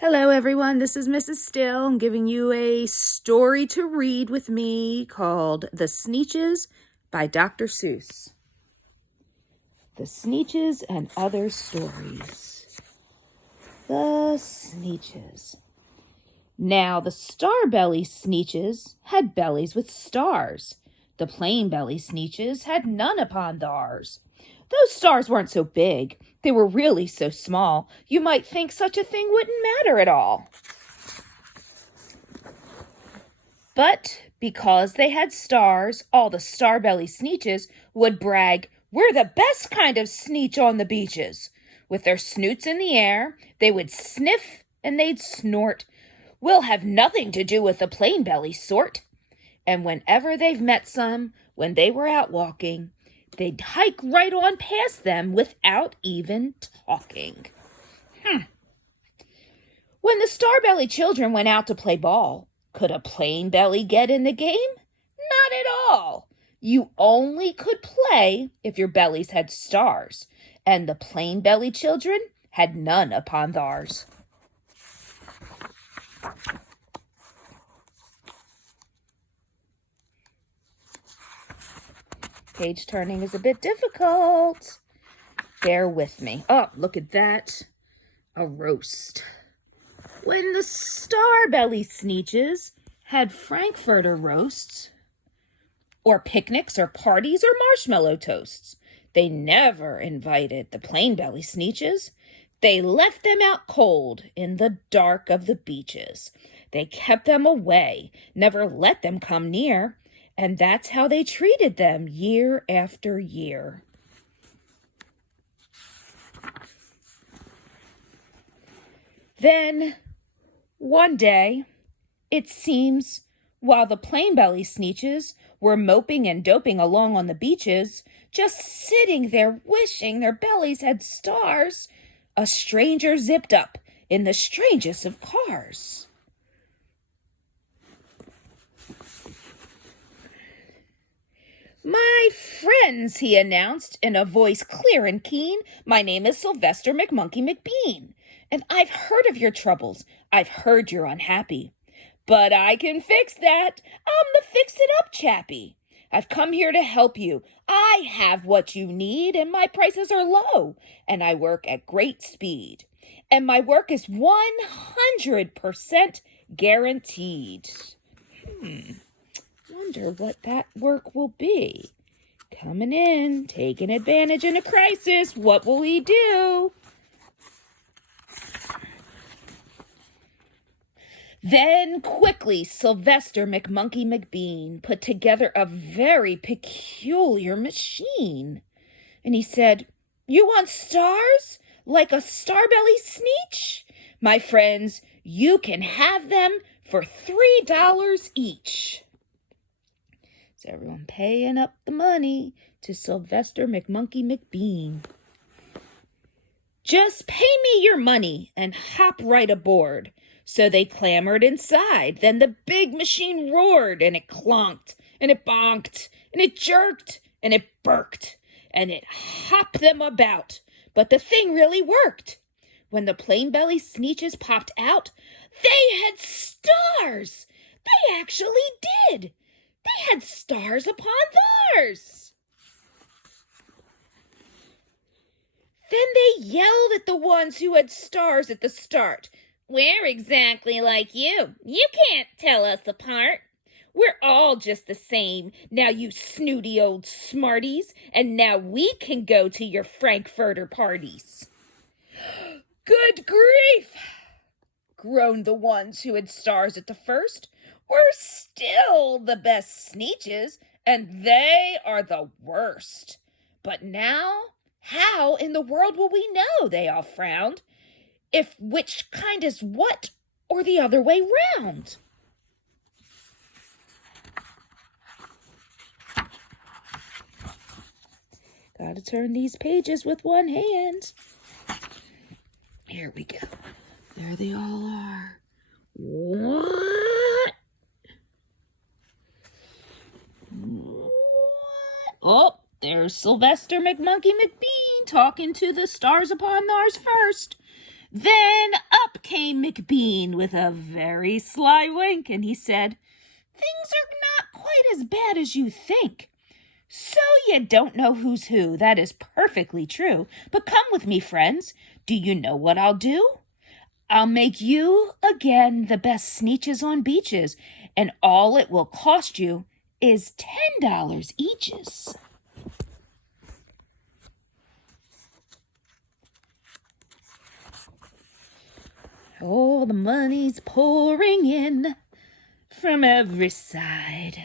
Hello everyone, this is Mrs. Still. I'm giving you a story to read with me called The Sneetches by Dr. Seuss. The Sneetches and Other Stories. The Sneetches. Now the star-belly Sneetches had bellies with stars. The plain-belly Sneetches had none upon theirs. Those stars weren't so big. They were really so small, you might think such a thing wouldn't matter at all. But because they had stars, all the star-belly Sneetches would brag, "We're the best kind of Sneetch on the beaches." With their snoots in the air, they would sniff and they'd snort. "We'll have nothing to do with the plain-belly sort." And whenever they've met some, when they were out walking, they'd hike right on past them without even talking. When the star-belly children went out to play ball, could a plain belly get in the game? Not at all. You only could play if your bellies had stars, and the plain belly children had none upon theirs. Page turning is a bit difficult. Bear with me. Oh, look at that. A roast. When the star-belly Sneetches had Frankfurter roasts, or picnics or parties or marshmallow toasts, they never invited the plain-belly Sneetches. They left them out cold in the dark of the beaches. They kept them away, never let them come near, and that's how they treated them year after year. Then, one day, it seems, while the plain-belly Sneetches were moping and doping along on the beaches, just sitting there wishing their bellies had stars, a stranger zipped up in the strangest of cars. "My friends," he announced in a voice clear and keen, "my name is Sylvester McMonkey McBean, and I've heard of your troubles. I've heard you're unhappy. But I can fix that. I'm the fix-it-up chappie. I've come here to help you. I have what you need, and my prices are low, and I work at great speed. And my work is 100% guaranteed." Wonder what that work will be. Coming in, taking advantage in a crisis. What will he do? Then quickly Sylvester McMonkey McBean put together a very peculiar machine. And he said, "You want stars? Like a star-belly Sneetch? My friends, you can have them for $3 each." So everyone paying up the money to Sylvester McMonkey McBean. "Just pay me your money and hop right aboard." So they clambered inside. Then the big machine roared, and it clonked, and it bonked, and it jerked, and it burked, and it hopped them about. But the thing really worked. When the plain-belly Sneetches popped out, they had stars. They actually did. They had stars upon theirs. Then they yelled at the ones who had stars at the start. "We're exactly like you. You can't tell us apart. We're all just the same, now you snooty old smarties, and now we can go to your Frankfurter parties." "Good grief," groaned the ones who had stars at the first. "We're still the best Sneetches, and they are the worst. But now, how in the world will we know," they all frowned, "if which kind is what, or the other way round?" Gotta turn these pages with one hand. Here we go. There they all are. What? Oh, there's Sylvester McMonkey McBean talking to the stars upon theirs first. Then up came McBean with a very sly wink, and he said, "Things are not quite as bad as you think. So you don't know who's who. That is perfectly true. But come with me, friends. Do you know what I'll do? I'll make you again the best Sneetches on beaches, and all it will cost you is $10 eaches." Oh, the money's pouring in from every side.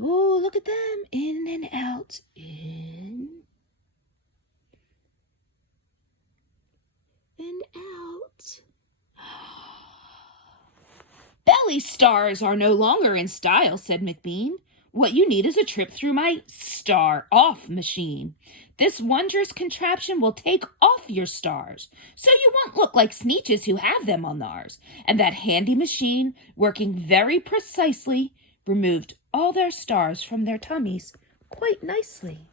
Oh, look at them, in and out, in and out. "Belly stars are no longer in style," said McBean. "What you need is a trip through my star-off machine. This wondrous contraption will take off your stars, so you won't look like Sneetches who have them on theirs." And that handy machine, working very precisely, removed all their stars from their tummies quite nicely.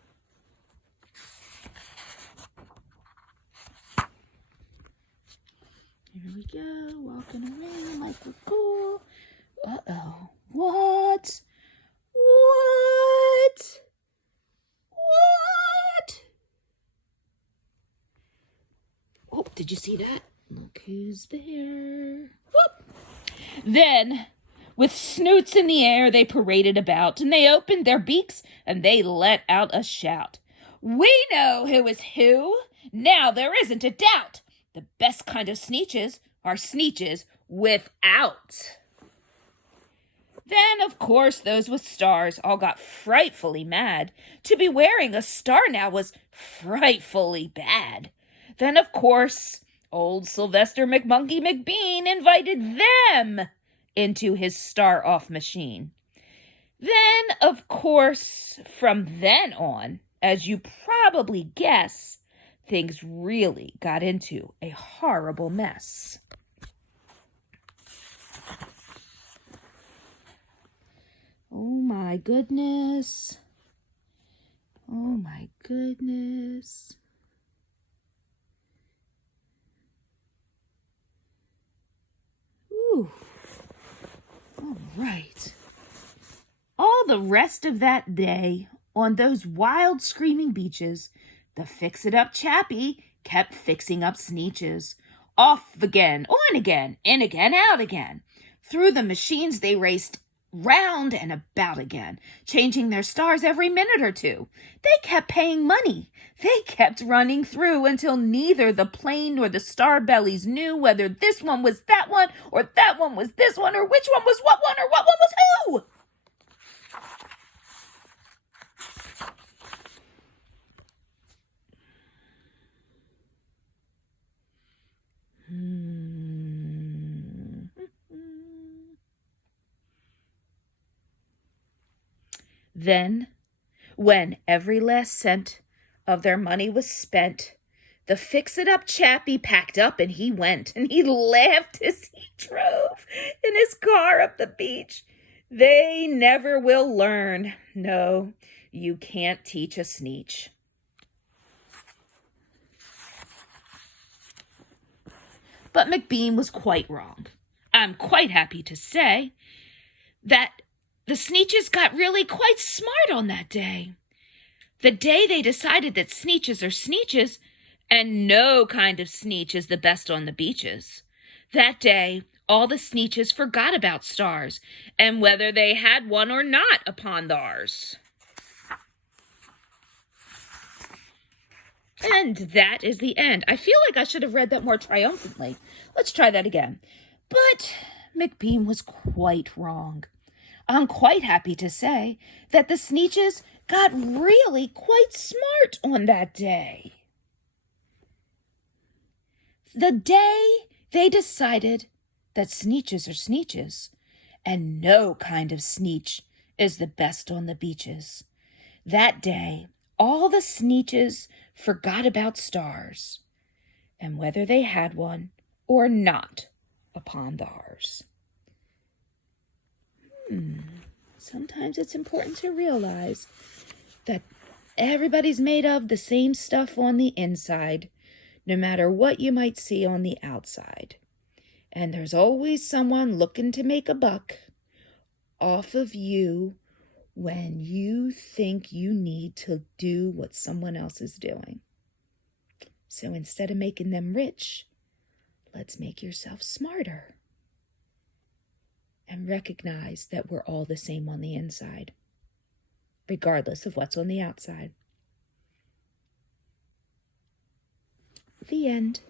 Here we go, walking around like we're cool. Uh-oh. What? What? What? Oh, did you see that? Look who's there. Whoop. Then, with snoots in the air, they paraded about, and they opened their beaks, and they let out a shout. "We know who is who. Now there isn't a doubt. The best kind of Sneetches are Sneetches without." Then, of course, those with stars all got frightfully mad. To be wearing a star now was frightfully bad. Then, of course, old Sylvester McMonkey McBean invited them into his star-off machine. Then, of course, from then on, as you probably guess, things really got into a horrible mess. Oh my goodness. Oh my goodness. Ooh. All right. All the rest of that day, on those wild screaming beaches, the fix-it-up chappie kept fixing up Sneetches. Off again, on again, in again, out again. Through the machines they raced round and about again, changing their stars every minute or two. They kept paying money. They kept running through until neither the plane nor the star bellies knew whether this one was that one, or that one was this one, or which one was what one, or what one was who. Then, when every last cent of their money was spent, the fix-it-up chappie packed up and he went, and he laughed as he drove in his car up the beach. They never will learn. No, you can't teach a Sneetch. But McBean was quite wrong. I'm quite happy to say that the Sneetches got really quite smart on that day. The day they decided that Sneetches are Sneetches, and no kind of Sneetch is the best on the beaches. That day, all the Sneetches forgot about stars, and whether they had one or not upon theirs. And that is the end. I feel like I should have read that more triumphantly. Let's try that again. But McBean was quite wrong. I'm quite happy to say that the Sneetches got really quite smart on that day. The day they decided that Sneetches are Sneetches, and no kind of Sneetch is the best on the beaches. That day, all the Sneetches forgot about stars, and whether they had one or not upon theirs. Sometimes it's important to realize that everybody's made of the same stuff on the inside. no matter what you might see on the outside. And there's always someone looking to make a buck off of you when you think you need to do what someone else is doing. So instead of making them rich, let's make yourself smarter. And recognize that we're all the same on the inside, regardless of what's on the outside. The end.